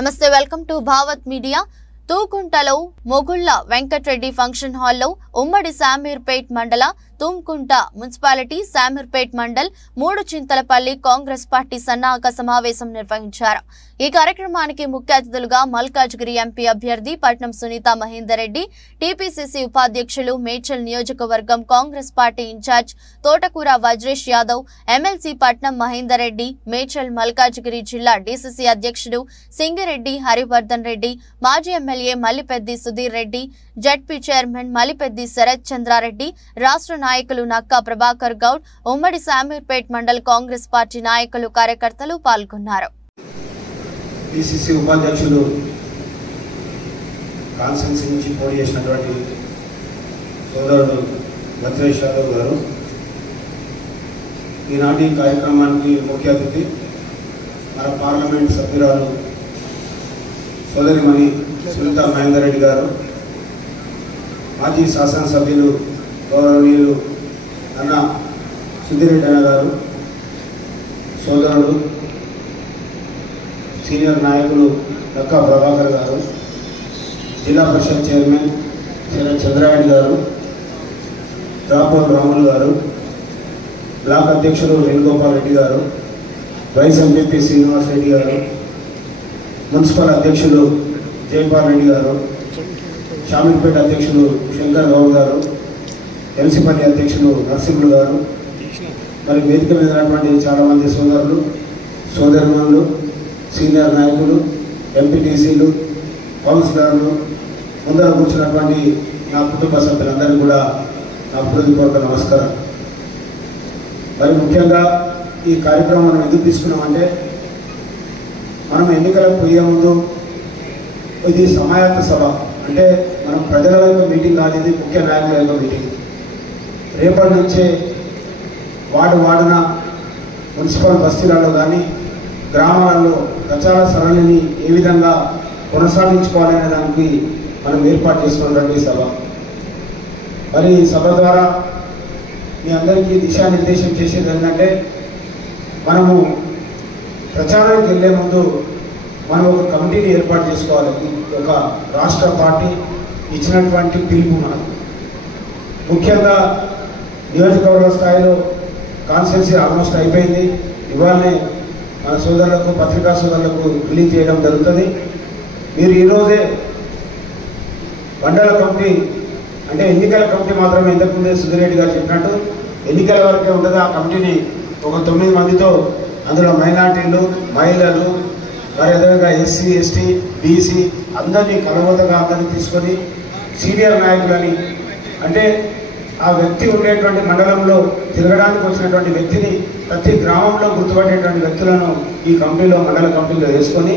నమస్తే welcome to Bhavath media. తూకుంటలో Mogulla Venkatareddy function హాల్లో ఉమ్మడి శామీర్పేట్ మండల తుమ్కుంట మున్సిపాలిటీ శామీర్పేట్ మండల్ మూడు చింతలపల్లి కాంగ్రెస్ పార్టీ సన్నాహక సమావేశం నిర్వహించారు। ఈ కార్యక్రమానికి ముఖ్య అతిథులుగా మల్కాజ్గిరి ఎంపీ అభ్యర్థి పట్నం సునీత మహేందర్ రెడ్డి, టీపీసీసీ ఉపాధ్యక్షులు మేడ్చల్ నియోజకవర్గం కాంగ్రెస్ పార్టీ ఇన్ఛార్జ్ తోటకూర వజ్రేష్ యాదవ్, ఎమ్మెల్సీ పట్నం మహేందర్ రెడ్డి, మేడ్చల్ మల్కాజ్గిరి జిల్లా డీసీసీ అధ్యక్షుడు సింగిరెడ్డి హరివర్ధన్ రెడ్డి, మాజీ MLA Mallipeddi Sudheer Reddy, ZP chairman Mallipeddi Sarath Chandrareddy, రాష్ట్ర నాయకులు నక్కా ప్రభాకర్ గౌడ్, ఉమ్మడి శామీర్పేట్ మండల్ కాంగ్రెస్ పార్టీ నాయకులు కార్యకర్తలు పాల్గొన్నారు। డీసీసీ ఉపాధ్యక్షులు కాన్స్టిట్యున్సీ నుంచి పోటీ చేసినటువంటి సోదరుడు వజ్రేష్ యాదవ్ గారు ఈనాటి కార్యక్రమానికి ముఖ్య అతిథి మన పార్లమెంట్ సభ్యురాలు సోదరిమణి సునీత మహేందర్ రెడ్డి గారు, మాజీ శాసనసభ్యులు గౌరవనీయులు అన్న సుధీర్ రెడ్డి అన్న గారు, సోదరుడు సీనియర్ నాయకులు నక్కా ప్రభాకర్ గారు, జిల్లా పరిషత్ చైర్మన్ శరత్ చంద్రారెడ్డి గారు, రాపూర్ రాములు గారు, బ్లాక్ అధ్యక్షులు వేణుగోపాల్ రెడ్డి గారు, వైస్ ఎంపీ శ్రీనివాస్ రెడ్డి గారు, మున్సిపల్ అధ్యక్షులు జైపాల్ రెడ్డి గారు, శామీర్పేట అధ్యక్షులు శంకర్ గౌడ్ గారు, ఎల్సిపల్లి అధ్యక్షులు నరసింహులు గారు, మరి వేదిక మీద ఉన్నటువంటి చాలామంది సోదరులు సోదరిమణులు, సీనియర్ నాయకులు, ఎంపీటీసీలు, కౌన్సిలర్లు, ముందర కూర్చున్నటువంటి నా కుటుంబ సభ్యులందరికీ కూడా నా హృదయపూర్వక నమస్కారం। మరి ముఖ్యంగా ఈ కార్యక్రమం మనం ఎందుకు తీసుకున్నామంటే, మనం ఎన్నికలకు పోయే ముందు ఇది సమాయత్త సభ, అంటే మనం ప్రజల యొక్క మీటింగ్ కాదు, ఇది ముఖ్య నాయకుల యొక్క మీటింగ్। రేపటి నుంచే వాడున మున్సిపల్ బస్తీలలో కానీ గ్రామాలలో ప్రచార సరళిని ఏ విధంగా కొనసాగించుకోవాలనే దానికి మనం ఏర్పాటు చేసుకున్నటువంటి సభ। మరి ఈ సభ ద్వారా మీ అందరికీ దిశానిర్దేశం చేసేది ఏంటంటే, మనము ప్రచారానికి వెళ్ళే ముందు మనం ఒక కమిటీని ఏర్పాటు చేసుకోవాలి। ఒక రాష్ట్ర పార్టీ ఇచ్చినటువంటి పిలుపు మనకు ముఖ్యంగా నియోజకవర్గ స్థాయిలో కాన్స్టిట్యున్సీ ఆల్మోస్ట్ అయిపోయింది। ఇవాళనే మన సోదరులకు పత్రికా సోదరులకు రిలీజ్ చేయడం జరుగుతుంది। మీరు ఈరోజే మండల కమిటీ అంటే ఎన్నికల కమిటీ మాత్రమే, ఇంతకుముందే సుధీర్ రెడ్డి గారు చెప్పినట్టు ఎన్నికల వరకే ఉంటుంది। ఆ కమిటీని ఒక 9 మందితో, అందులో మైనార్టీలు, మహిళలు, మరి అదేవిధంగా ఎస్సీ ఎస్టీ బీసీ అందరినీ కలవతగా అందరినీ తీసుకొని సీనియర్ నాయకులని, అంటే ఆ వ్యక్తి ఉండేటువంటి మండలంలో తిరగడానికి వచ్చినటువంటి వ్యక్తిని ప్రతి గ్రామంలో గుర్తుపట్టేటువంటి వ్యక్తులను ఈ కమిటీలో మండల కమిటీలో వేసుకొని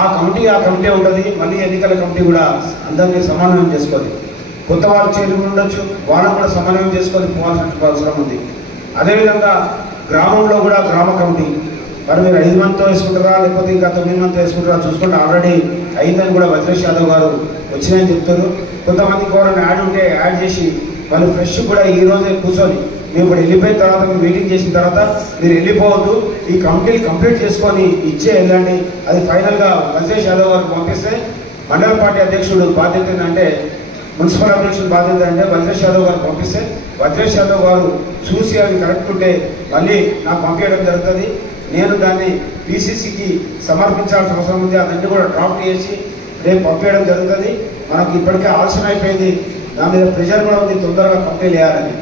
ఆ కమిటీ ఉంటుంది। మళ్ళీ ఎన్నికల కమిటీ కూడా అందరినీ సమన్వయం చేసుకొని, కొత్త వారు చేరుకుని ఉండొచ్చు, వాళ్ళని కూడా సమన్వయం చేసుకొని పోవాల్సిన అవసరం ఉంది। అదేవిధంగా గ్రామంలో కూడా గ్రామ కమిటీ, మరి మీరు 5 మందితో వేసుకుంటారా లేకపోతే ఇంకా 9 మందితో వేసుకుంటారా చూసుకుంటే ఆల్రెడీ అయిందని కూడా వజ్రేష్ యాదవ్ గారు వచ్చినాయని చెప్తారు। కొంతమందికి ఎవరైనా యాడ్ ఉంటే యాడ్ చేసి వాళ్ళు ఫ్రెష్ కూడా ఈ రోజే కూర్చొని, మేము ఇప్పుడు వెళ్ళిపోయిన తర్వాత మీరు మీటింగ్ చేసిన తర్వాత మీరు వెళ్ళిపోవద్దు, ఈ కమిటీని కంప్లీట్ చేసుకొని ఇచ్చే వెళ్ళండి। అది ఫైనల్గా వజ్రేష్ యాదవ్ గారికి పంపిస్తే మండల పార్టీ అధ్యక్షుడు బాధ్యత ఏంటంటే, మున్సిపల్ అధ్యక్షుడు బాధ్యత అంటే వజ్రేష్ యాదవ్ గారికి పంపిస్తే వజ్రేష్ యాదవ్ గారు చూసి అవి కరెక్ట్ ఉంటే మళ్ళీ నాకు పంపించడం జరుగుతుంది। నేను దాన్ని పీసీసీకి సమర్పించాల్సిన అవసరం ఉంది, అదన్నీ కూడా డ్రాఫ్ట్ చేసి రేపు పంపించడం జరుగుతుంది। మనకి ఇప్పటికే ఆలోచన అయిపోయింది, దాని మీద ప్రెషర్ కూడా ఉంది, తొందరగా కంప్లీట్ చేయాలని।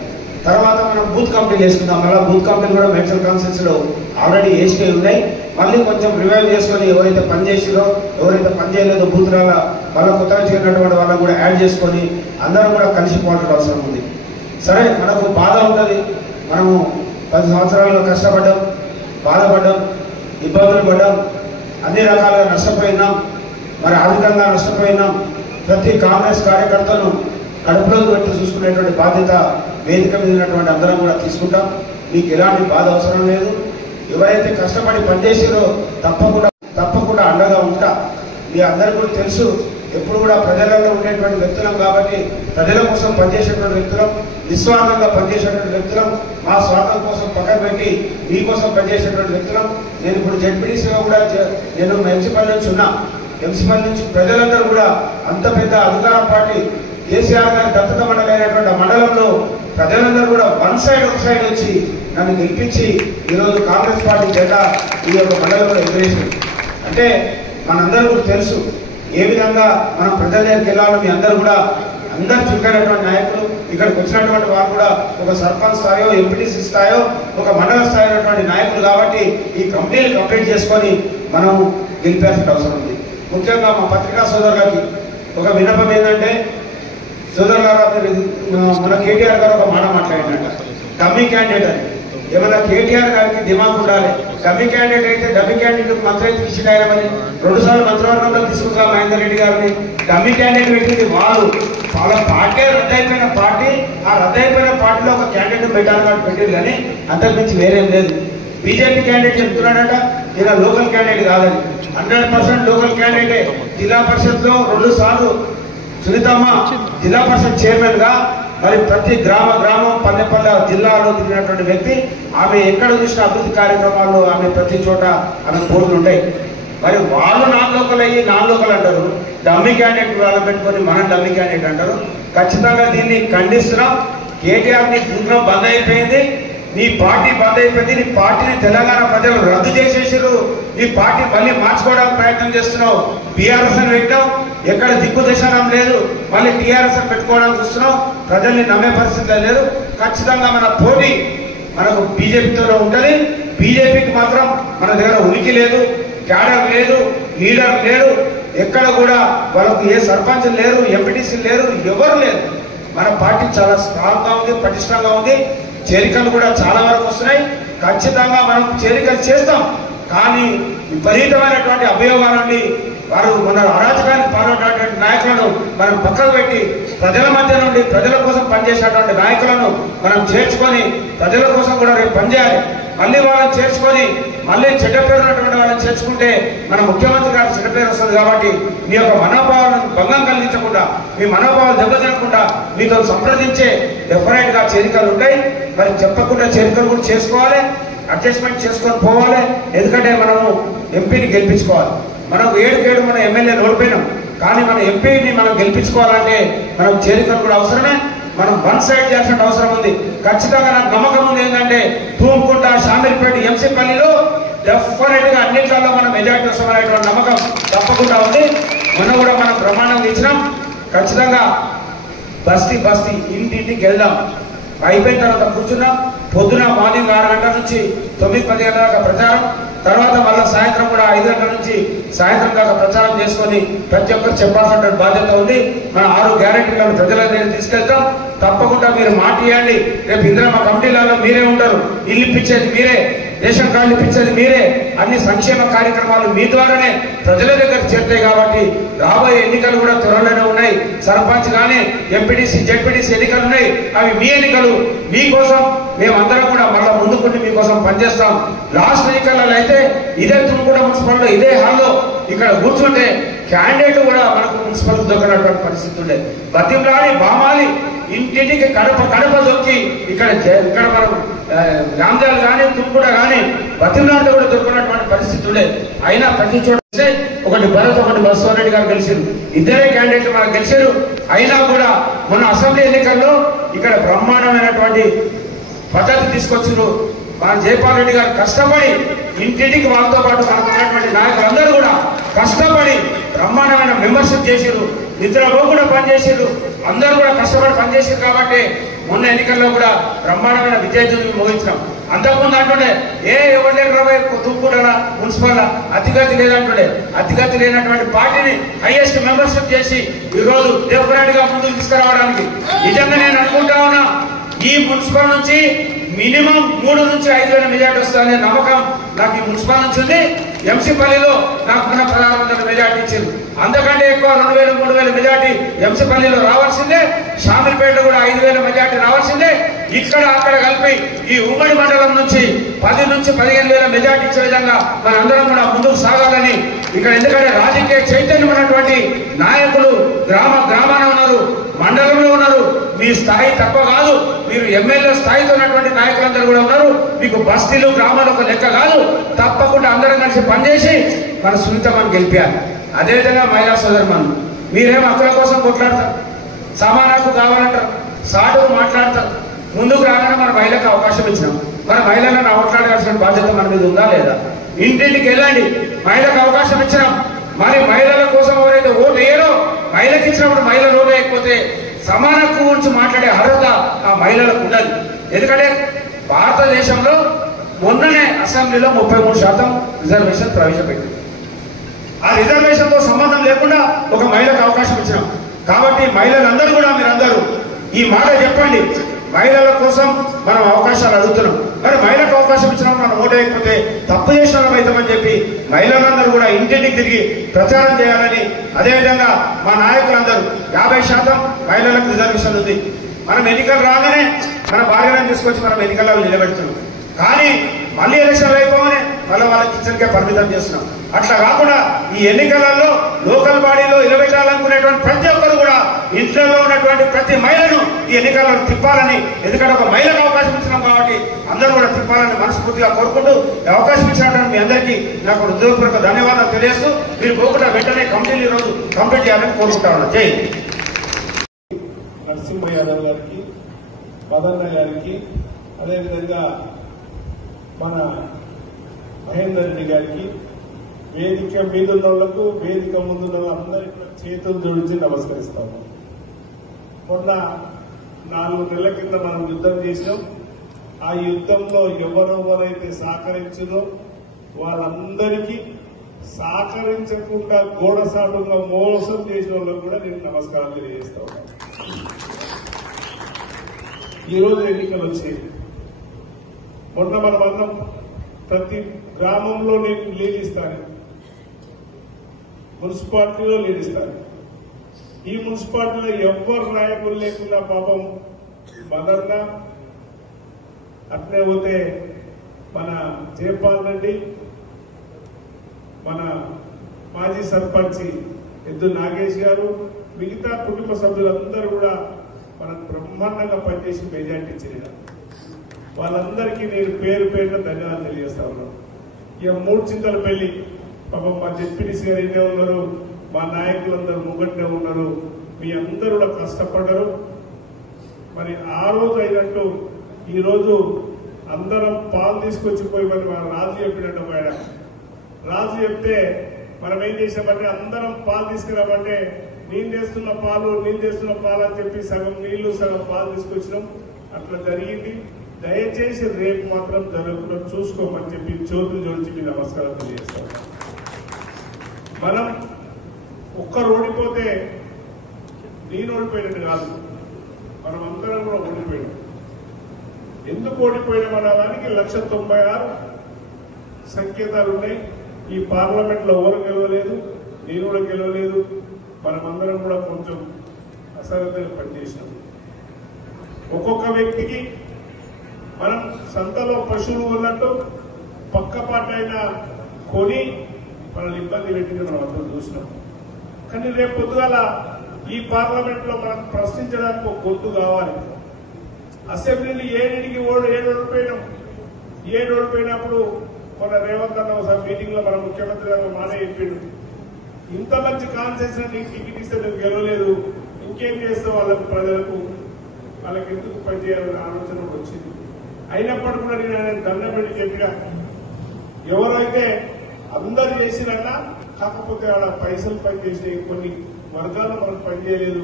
తర్వాత మనం బూత్ కమిటీలు వేసుకుందాం, మళ్ళీ బూత్ కమిటీలు కూడా మేడ్చల్ కాన్స్టిట్యున్సీలో ఆల్రెడీ వేసినవి ఉన్నాయి। మళ్ళీ కొంచెం రివైవ్ చేసుకొని ఎవరైతే పని చేసిరో ఎవరైతే పని చేయలేదో బూత్లలో మళ్ళీ కొత్తగా చేరినటువంటి వాళ్ళని కూడా యాడ్ చేసుకొని అందరం కూడా కలిసిపోవాల్సిన అవసరం ఉంది। సరే, మనకు బాధ ఉంటుంది, మనము 10 సంవత్సరాలుగా కష్టపడ్డాం, బాధపడ్డాం, ఇబ్బందులు పడ్డాం, అన్ని రకాలుగా నష్టపోయినాం, మరి ఆర్థికంగా నష్టపోయినాం। ప్రతి కాంగ్రెస్ కార్యకర్తను కడుపులోకి పెట్టి చూసుకునేటువంటి బాధ్యత వేదిక మీద ఉన్నటువంటి అందరం కూడా తీసుకుంటాం। మీకు ఎలాంటి బాధ అవసరం లేదు, ఎవరైతే కష్టపడి పనిచేసారో తప్పకుండా అండగా ఉంటా। మీ అందరికీ కూడా తెలుసు, ఎప్పుడు కూడా ప్రజలలో ఉండేటువంటి వ్యక్తులం కాబట్టి ప్రజల కోసం పనిచేసేటువంటి వ్యక్తులం, నిస్వార్థంగా పనిచేసేటువంటి వ్యక్తులం, మా స్వార్థం కోసం పక్కన పెట్టి మీకోసం పనిచేసేటువంటి వ్యక్తులం. నేను ఇప్పుడు జెడ్పీటీసీగా కూడా నేను ఎంసీపల్లి నుంచి ఉన్నా. ఎంసీపల్లి నుంచి ప్రజలందరూ కూడా అంత పెద్ద అధికార పార్టీ కేసీఆర్ గారి దత్తత మండలైనటువంటి మండలంలో ప్రజలందరూ కూడా ఒక సైడ్ వచ్చి నన్ను గెలిపించి ఈరోజు కాంగ్రెస్ పార్టీ జెండా ఈ యొక్క మండలంలో ఎదురేసింది. అంటే మనందరూ తెలుసు ఏ విధంగా మనం ప్రజల దగ్గరికి వెళ్ళాలో. మీ అందరూ కూడా అందరు చుట్టేటటువంటి నాయకులు, ఇక్కడికి వచ్చినటువంటి వారు కూడా ఒక సర్పంచ్ స్థాయో, ఎంపీటీసీ స్థాయో, ఒక మండల స్థాయి అయినటువంటి నాయకులు కాబట్టి ఈ కమిటీలు కంప్లీట్ చేసుకొని మనం గెలిపాల్సిన అవసరం ఉంది. ముఖ్యంగా మా పత్రికా సోదరులకి ఒక విన్నపం ఏంటంటే, సోదరు గారు మన కేటీఆర్ గారు ఒక మాట మాట్లాడినట్ట, డమ్మీ క్యాండిడేట్ అని. ఏమన్నా కేటీఆర్ గారికి దిమాగ్ ఉండాలి. డమ్మీ క్యాండిడేట్ అయితే డమ్మీ క్యాండిడేట్ మంత్రి తీసుకుంటే ఆయన మరి 2 సార్లు మంత్రివర్గంలో తీసుకుంటా మహేందర్ రెడ్డి గారిని. డమ్మీ క్యాండిడేట్ పెట్టింది వాళ్ళు. వాళ్ళ పార్టీ రద్దయిపోయిన పార్టీ, ఆ రద్దయిపోయిన పార్టీలో ఒక క్యాండిడేట్ పెట్టాలని పెట్టారు కానీ అంతకుమించి వేరేం లేదు. బీజేపీ క్యాండిడేట్ చెప్తున్నాడట ఇలా లోకల్ క్యాండిడేట్ కాదని. 100% లోకల్ క్యాండిడేటే. జిల్లా పరిషత్లో 2 సార్లు సునీతమ్మ జిల్లా పరిషత్ చైర్మన్ గా మరి ప్రతి గ్రామం పల్లె జిల్లాలో తిరిగినటువంటి వ్యక్తి. ఆమె ఎక్కడ చూసిన అభివృద్ధి కార్యక్రమాల్లో ఆమె ప్రతి చోట ఆమె పోర్లు ఉంటాయి. మరి వాళ్ళు నాన్ లోకల్ అంటారు. డమ్మీ క్యాండిడేట్ వాళ్ళని పెట్టుకొని మనం డమ్మీ క్యాండిడేట్ అంటారు. ఖచ్చితంగా దీన్ని ఖండిస్తున్నాం. కేటీఆర్ ని గుండ్రం బంద్ అయిపోయింది, నీ పార్టీ బంద్ అయిపోయింది. నీ పార్టీని తెలంగాణ ప్రజలు రద్దు చేసేసారు. నీ పార్టీ మళ్ళీ మార్చుకోవడానికి ప్రయత్నం చేస్తున్నావు. బీఆర్ఎస్ అని పెట్టాం, ఎక్కడ దిక్కు దశనం లేదు. మళ్ళీ టీఆర్ఎస్ అని పెట్టుకోవడానికి చూస్తున్నాం. ప్రజల్ని నమ్మే పరిస్థితులు లేదు. ఖచ్చితంగా మన పోటీ మనకు బీజేపీతోనే ఉంటుంది. బీజేపీకి మాత్రం మన దగ్గర ఉనికి లేదు, క్యాడర్ లేదు, లీడర్ లేరు. ఎక్కడ కూడా వాళ్ళకు ఏ సర్పంచ్ లేరు, ఎంపీటీసీ లేరు, ఎవరు లేరు. మన పార్టీ చాలా స్ట్రాంగ్ గా ఉంది, పటిష్టంగా ఉంది. చేరికలు కూడా చాలా వరకు వస్తున్నాయి. ఖచ్చితంగా మనం చేరికలు చేస్తాం. కానీ విపరీతమైనటువంటి అభియోగాల నుండి వారు మన అరాచకానికి పాల్గొన్నటువంటి నాయకులను మనం పక్కకు పెట్టి ప్రజల మధ్య నుండి ప్రజల కోసం పనిచేసినటువంటి నాయకులను మనం చేర్చుకొని ప్రజల కోసం కూడా రేపు పనిచేయాలి. మళ్ళీ వాళ్ళని చేర్చుకొని మళ్ళీ చెడ్డ పేరు ఉన్నటువంటి వాళ్ళని చేర్చుకుంటే మన ముఖ్యమంత్రి గారికి చెడ్డ పేరు వస్తుంది. కాబట్టి మీ యొక్క మనోభావాలను భంగం కలిగించకుండా, మీ మనోభావాలు దెబ్బతినకుండా మీతో సంప్రదించే డెఫినెట్ గా చేరికలు ఉంటాయి. మరి చెప్పకుండా చేరికలు కూడా చేసుకోవాలి, అడ్జస్ట్మెంట్ చేసుకొని పోవాలి. ఎందుకంటే మనము ఎంపీని గెలిపించుకోవాలి. మనకు 7 మన ఎమ్మెల్యేలు ఓడిపోయినాం, కానీ మన ఎంపీని మనం గెలిపించుకోవాలంటే మనం చేరికలు కూడా అవసరమే. మనం వన్ సైడ్ చేయాల్సిన అవసరం ఉంది. ఖచ్చితంగా నాకు నమ్మకం ఉంది ఏంటంటే తూముకుంట, షామీర్పేట, ఎంసీపల్లిలో డెఫినెట్ గా అన్నింటిలో మనం మెజార్టీ వస్తామనేటువంటి నమ్మకం తప్పకుండా ఉంది. మొన్న కూడా మనం బ్రహ్మాండంగా ఇచ్చినాం. ఖచ్చితంగా బస్తీ ఇంటింటికి వెళ్దాం. అయిపోయిన తర్వాత కూర్చున్నాం. పొద్దున మార్నింగ్ 6 గంటల నుంచి 9-10 గంటల దాకా ప్రచారం, తర్వాత మళ్ళీ సాయంత్రం కూడా 5 గంటల నుంచి సాయంత్రం దాకా ప్రచారం చేసుకొని ప్రతి ఒక్కరు చెప్పాల్సిన బాధ్యత ఉంది. మన 6 గ్యారెంటీలను ప్రజల దగ్గర తీసుకెళ్తాం. తప్పకుండా మీరు మాట ఇవ్వండి. రేపు ఇందిరమ్మ కమిటీలలో మీరే ఉంటారు. ఇల్లు ఇప్పించేది మీరే, రేషన్ కార్డులు ఇప్పించేది మీరే. అన్ని సంక్షేమ కార్యక్రమాలు మీ ద్వారానే ప్రజల దగ్గర చేరుతాయి. కాబట్టి రాబోయే ఎన్నికలు కూడా త్వరలోనే ఉన్నాయి. సర్పంచ్ కానీ ఎంపీటీసీ, జెడ్పీటీసీ ఎన్నికలు ఉన్నాయి. అవి మీ ఎన్నికలు. మీకోసం మేమందరం కూడా మళ్ళీ ముందుకుండి మీకోసం పనిచేస్తాం. లాస్ట్ ఎన్నికలలో అయితే ఇదే తుమ్ముకూడ మున్సిపల్లో ఇదే హాల్లో ఇక్కడ కూర్చుంటే క్యాండిడేట్ కూడా మనకు మున్సిపల్ దొరికినటువంటి పరిస్థితి ఉండే. బతిమలాడి బామాలి ఇంటింటికి కడప దొక్కి ఇక్కడ మనం రామ్జాల్ కానీ తుమ్ముకూడ కానీ బతిమలాడితే కూడా దొరికినటువంటి పరిస్థితి ఉండే. అయినా ప్రతి చోట ఒకటి భరత్, ఒకటి బసవరెడ్డి గారు గెలిచారు. ఇద్దరే క్యాండిడేట్లు మనకు గెలిచారు. అయినా కూడా మొన్న అసెంబ్లీ ఎన్నికల్లో ఇక్కడ బ్రహ్మాండమైనటువంటి పద్ధతి తీసుకొచ్చారు. మన జయపాల్ రెడ్డి గారు కష్టపడి ఇంటింటికి వాళ్ళతో పాటు మనకు ఉన్నటువంటి నాయకులందరూ కూడా కష్టపడి బ్రహ్మాండమైన మెంబర్షిప్ చేసారు. నిద్రలో కూడా పనిచేసారు. అందరూ కూడా కష్టపడి పనిచేసారు. కాబట్టి మొన్న ఎన్నికల్లో కూడా బ్రహ్మాండమైన విజయదులు మోగించినాం. అంతకుముందు అంటుండే ఎవరు లేరు తుమ్ముకుంటా మున్సిపల్ అతిగతి లేదంటుండే. అతిగతి లేనటువంటి పార్టీని హైయెస్ట్ మెంబర్షిప్ చేసి ఈరోజు డెఫినెట్ గా ముందుకు తీసుకురావడానికి నిజంగా నేను అనుకుంటా ఉన్నా. ఈ మున్సిపల్ నుంచి మినిమం 3 నుంచి 5 వేల మెజార్టీ వస్తుందనే నమ్మకం నాకు ఈ మున్సిపల్ నుంచి ఉంది. ఎంసీపల్లిలో నాకు మన 1600 మెజార్టీ ఇచ్చింది. అంతకంటే ఎక్కువ 2000, 3000 మెజార్టీ ఎంసీపల్లిలో రావాల్సిందే. షామీర్పేటలో కూడా 5000 మెజార్టీ రావాల్సిందే. ఇక్కడ అక్కడ కలిపి ఈ ఉమ్మడి మండలం నుంచి 10 నుంచి 15,000 మెజార్టీ ఇచ్చే విధంగా మనందరం కూడా ముందుకు సాగాలని ఇక్కడ. ఎందుకంటే రాజకీయ చైతన్యం ఉన్నటువంటి నాయకులు మీ స్థాయి తక్కువ కాదు, మీరు ఎమ్మెల్యే స్థాయితో ఉన్నటువంటి నాయకులందరూ కూడా ఉన్నారు. మీకు బస్తీలు గ్రామాలు ఒక లెక్క కాదు. తప్పకుండా అందరం కలిసి పనిచేసి మన సునీతమ్మని గెలిపారు. అదేవిధంగా మహిళా సోదరుమను మీరేం హక్కుల కోసం కొట్లాడతారు, సమానకు కావాలంటారు, సాటుకు మాట్లాడతారు. ముందుకు రాగానే మన మహిళకు అవకాశం ఇచ్చినాం. మన మహిళలను అవట్లాడాల్సిన బాధ్యత మన మీద ఉందా లేదా? ఇంటింటికి వెళ్ళండి, మహిళకు అవకాశం ఇచ్చినాం. మరి మహిళల కోసం ఎవరైతే ఓటు వేయరో మహిళకి ఇచ్చినప్పుడు మహిళ ఓటు వేయకపోతే సమాన హక్కు గురించి మాట్లాడే అర్హత ఆ మహిళలకు ఉండదు. ఎందుకంటే భారతదేశంలో మొన్ననే అసెంబ్లీలో 33% రిజర్వేషన్ ప్రవేశపెట్టింది. ఆ రిజర్వేషన్ తో సంబంధం లేకుండా ఒక మహిళకు అవకాశం ఇచ్చినాం. కాబట్టి మహిళలందరూ కూడా మీరందరూ ఈ మాట చెప్పండి, మహిళల కోసం మనం అవకాశాలు అడుగుతున్నాం. మరి మహిళకు అవకాశం ఇచ్చినప్పుడు మనం ఓటు వేయకపోతే తప్పు చేసిన వాళ్ళం అవుతామని చెప్పి మహిళలందరూ కూడా ఇంటింటికి తిరిగి ప్రచారం చేయాలని, అదేవిధంగా మా నాయకులందరూ 50% మహిళలకు రిజర్వేషన్ ఉంది. మనం ఎన్నికలు రాగానే మన భార్యలను తీసుకొచ్చి మనం ఎన్నికల్లో నిలబెడుతున్నాం. కానీ మళ్ళీ ఎలక్షన్లు అయిపోగానే మళ్ళీ వాళ్ళ కిచెన్కే పరిమితం చేస్తున్నాం. అట్లా కాకుండా ఈ ఎన్నికలలో లోకల్ బాడీలో నిలబెట్టాలనుకునేటువంటి ప్రతి ఒక్కరు కూడా ఇంట్లో ఉన్నటువంటి ప్రతి మహిళను ఈ ఎన్నికల్లో తిప్పాలని, ఎందుకంటే ఒక మహిళకు అవకాశం ఇచ్చినాం కాబట్టి అందరూ కూడా తిప్పాలని మనస్ఫూర్తిగా కోరుకుంటూ అవకాశం ఇచ్చినటువంటి మీ అందరికీ నాకు హృదయపూర్వక ధన్యవాదాలు తెలియజేస్తూ మీరు పోకుండా వెంటనే కమిటీలు ఈరోజు కంప్లీట్ చేయాలని కోరుకుంటా ఉన్నాను. జై నరసింహ యాదవ్ గారికి, మదన్న గారికి, అదేవిధంగా మన మహేందర్ రెడ్డి గారికి, వేదిక మీద ఉన్న వాళ్లకు, వేదిక ముందున్న వాళ్ళందరికీ చేతులు జోడించి నమస్కరిస్తాము. మొన్న 4 నెలల కింద మనం యుద్ధం చేసినాం. ఆ యుద్ధంలో ఎవరెవరైతే సహకరించిందో వాళ్ళందరికీ, సహకరించకుండా గోడసాటుగా మోసం చేసిన వాళ్ళకు కూడా నేను నమస్కారం తెలియజేస్తా ఉన్నాను. ఈరోజు ఎన్నికలు వచ్చాయి. మొన్న మనం అన్నం ప్రతి గ్రామంలో నేను లీడ్ ఇస్తాను, మున్సిపాలిటీలో లీడ్ ఇస్తాను. ఈ మున్సిపాలిటీలో ఎవ్వరు నాయకులు లేకుండా పాపం మదన్న, అట్నే పోతే మన జయపాల్ రెడ్డి, మన మాజీ సర్పంచ్ ఎద్దు నాగేష్ గారు, మిగతా కుటుంబ సభ్యులందరూ కూడా మనకు బ్రహ్మాండంగా పనిచేసి మెజార్టీ ఇచ్చిన వాళ్ళందరికీ నేను పేరు పేరున ధన్యవాదాలు తెలియజేస్తా ఉన్నాను. ఇక 3 చింతల పెళ్లి పాపం మా జెడ్పీటీసీ గారు ఇన్నే ఉన్నారు, మా నాయకులందరూ ముంగట్నే ఉన్నారు, మీ అందరూ కూడా కష్టపడ్డారు. మరి ఆ రోజు అయినట్టు ఈ రోజు అందరం పాలు తీసుకొచ్చిపోయి మరి మన రాజు చెప్పినట్టు ఆయన రాజు చెప్తే మనం ఏం చేసామంటే అందరం పాలు తీసుకురామంటే నేను చేస్తున్న పాలు అని చెప్పి సగం నీళ్లు సగం పాలు తీసుకొచ్చినాం. అట్లా జరిగింది. దయచేసి రేపు మాత్రం జరగకుండా చూసుకోమని చెప్పి చేతులు జోడించి మీ నమస్కారం తెలియజేస్తాం. మనం ఒక్కరు ఓడిపోతే నేను ఓడిపోయినట్టు కాదు, మనం అందరం కూడా ఓడిపోయినాం. ఎందుకు ఓడిపోయినామన్న దానికి 196 సంకేతాలు ఉన్నాయి. ఈ పార్లమెంట్ లో ఎవరు గెలవలేదు, నేను కూడా గెలవలేదు. మనమందరం కూడా కొంచెం అసహ్యంగా పనిచేసినాం. ఒక్కొక్క వ్యక్తికి మనం సంతలో పశువులు ఉన్నట్టు పక్కపాటైనా కొని మనల్ని ఇబ్బంది పెట్టింది మనం అందరూ చూసినాం. కానీ రేపు పొద్దుగాల ఈ పార్లమెంట్ లో మనం ప్రశ్నించడానికి ఒక గొంతు కావాలి. అసెంబ్లీని 7 ఓడిపోయినాం. 7 ఓడిపోయినప్పుడు మన రేవంత్ అన్న ఒకసారి మీటింగ్ లో మన ముఖ్యమంత్రి గారు మాట చెప్పిండు, ఇంత మంచి కాన్సెషన్ నీకు టికెట్ ఇస్తే నువ్వు గెలవలేదు, ఇంకేం చేస్తావు వాళ్ళకు, ప్రజలకు వాళ్ళకి ఎందుకు పనిచేయాలనే ఆలోచన వచ్చింది. అయినప్పటికీ కూడా నేను ఆయన దండం పెట్టి చెప్పినా, ఎవరైతే అందరు చేసినన్నా కాకపోతే ఆడ పైసలు పనిచేసే కొన్ని వర్గాలు మనకు పనిచేయలేదు,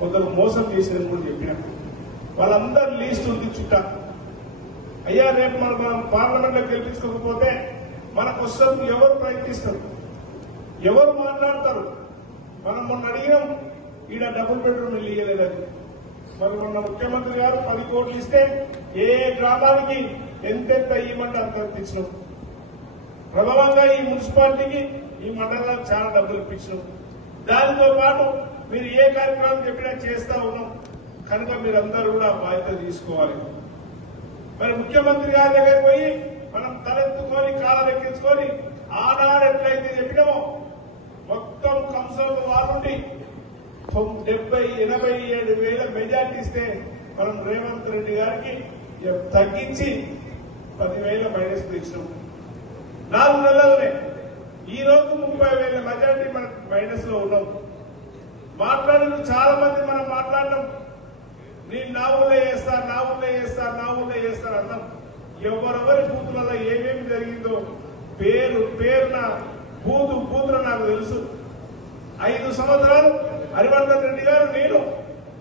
కొందరు మోసం చేసేదని కూడా చెప్పినా, వాళ్ళందరూ లీస్ట్ ఉంది చుట్టా. అయ్యా రేపు మనం పార్లమెంట్ లో గెలిపించుకోకపోతే మన కోసం ఎవరు ప్రయత్నిస్తారు, ఎవరు మాట్లాడతారు? మనం మొన్న అడిగినాం, ఈడ డబుల్ బెడ్రూమ్ ఇల్లు ఇయ్యలేదని. మరి మొన్న ముఖ్యమంత్రి గారు 10 కోట్లు ఇస్తే ఏ గ్రామానికి ఎంతెంత ఇవ్వమంటే అంత ఇచ్చినాం. ప్రథమంగా ఈ మున్సిపాలిటీకి ఈ మండలానికి చాలా డబ్బులు ఇప్పించినాం. దానితో పాటు మీరు ఏ కార్యక్రమం చెప్పినా చేస్తా ఉన్నాం. కనుక మీరందరూ కూడా బాధ్యత తీసుకోవాలి. మరి ముఖ్యమంత్రి గారి దగ్గర పోయి మనం తలెత్తుకొని కాళ్ళ ఎక్కించుకొని ఆనాడు ఎట్లయితే చెప్పినామో మొత్తం కంసంలో వారుండి 70-87 మెజార్టీ ఇస్తే మనం రేవంత్ రెడ్డి గారికి తగ్గించి 10,000 మైనస్ తెచ్చినాం. 4 నెలలనే ఈ రోజు 30,000 మెజార్టీ మనకు మైనస్ లో ఉన్నాం. మాట్లాడిన చాలా మంది మనం మాట్లాడడం, నేను నా ఊళ్ళో చేస్తా అన్నాం. ఎవరెవరి బూతులలో ఏమేమి జరిగిందో పేరున బూతులు నాకు తెలుసు. 5 సంవత్సరాలు హరివర్ధన్ రెడ్డి గారు నేను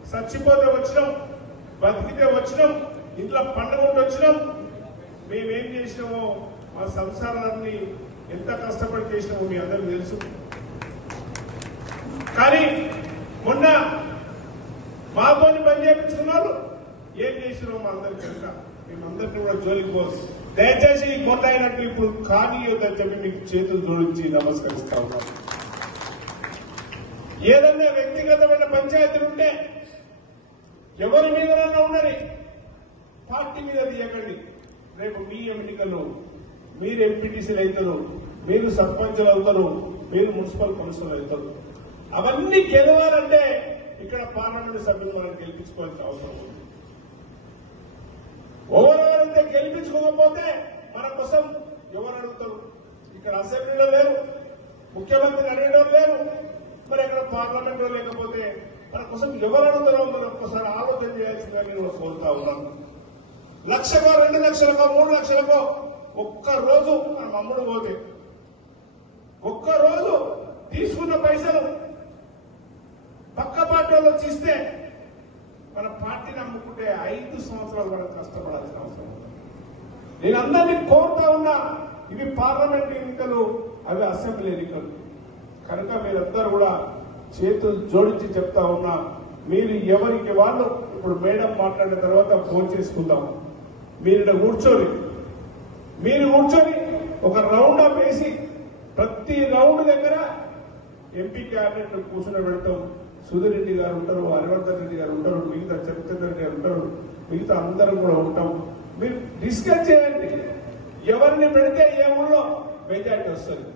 చచ్చిపోతే వచ్చినాం, బతికితే వచ్చినాం, ఇంట్లో పండుగ వచ్చినాం. మేమేం చేసినామో మా సంసారాన్ని ఎంత కష్టపడి చేసినామో మీ అందరికీ తెలుసు. కానీ మొన్న మాతో పని చేయించుకున్నారు, ఏం చేసినామో మా అందరికి కనుక మేమందరినీ కూడా జోలికి పోదు. దయచేసి ఈ కొండ అయినట్టు ఇప్పుడు కానీయొద్దని చెప్పి మీకు చేతులు జోడించి నమస్కరిస్తా ఉన్నాను. ఏదన్నా వ్యక్తిగతమైన పంచాయతీలు ఉంటే ఎవరి మీదనన్నా ఉండని, పార్టీ మీద తీయకండి. రేపు మీ ఎన్నికల్లో మీరు ఎంపీటీసీలు అవుతారు, మీరు సర్పంచులు అవుతారు, మీరు మున్సిపల్ కౌన్సిలర్ అవుతారు. అవన్నీ గెలవాలంటే ఇక్కడ పార్లమెంటు సభ్యులు మనం గెలిపించుకోవాల్సిన అవసరం ఉంది. ఎవరెవరైతే గెలిపించుకోకపోతే మన కోసం ఎవరు అడుగుతారు? ఇక్కడ అసెంబ్లీలో లేరు, ముఖ్యమంత్రిని అడిగడం లేరు, మరి ఇక్కడ పార్లమెంట్లో లేకపోతే మన కోసం ఎవరు అడుగుతారో మనం ఒక్కసారి ఆలోచన చేయాల్సిందిగా నేను కోరుతా ఉన్నాను. 1,00,000కో 2,00,000కో 3,00,000కో ఒక్క రోజు మనం అమ్ముడు పోతే, ఒక్క రోజు తీసుకున్న పైసలు పక్క పార్టీ వాళ్ళు వచ్చి ఇస్తే మన పార్టీని అమ్ముకుంటే 5 సంవత్సరాలు మనం కష్టపడాల్సిన అవసరం ఉంది. నేను అందరినీ కోరుతా ఉన్నా, ఇవి పార్లమెంట్ ఎన్నికలు, అవి అసెంబ్లీ ఎన్నికలు కనుక మీరందరూ కూడా చేతులు జోడించి చెప్తా ఉన్నా, మీరు ఎవరికి వాళ్ళు ఇప్పుడు మేడం మాట్లాడిన తర్వాత ఫోన్ చేసుకుందాం. మీరు కూర్చొని ఒక రౌండ్ అప్ వేసి ప్రతి రౌండ్ దగ్గర ఎంపీ క్యాబినెట్ కూర్చుని పెడతాం. సుధీర్ రెడ్డి గారు ఉంటారు, హరివర్ధన్ రెడ్డి గారు ఉంటారు, మిగతా చంద్రచంద్ర రెడ్డి గారు ఉంటారు, మిగతా అందరం కూడా ఉంటాం. మీరు డిస్కస్ చేయండి, ఎవరిని పెడితే ఏ ఊళ్ళో మెజార్టీ వస్తుంది.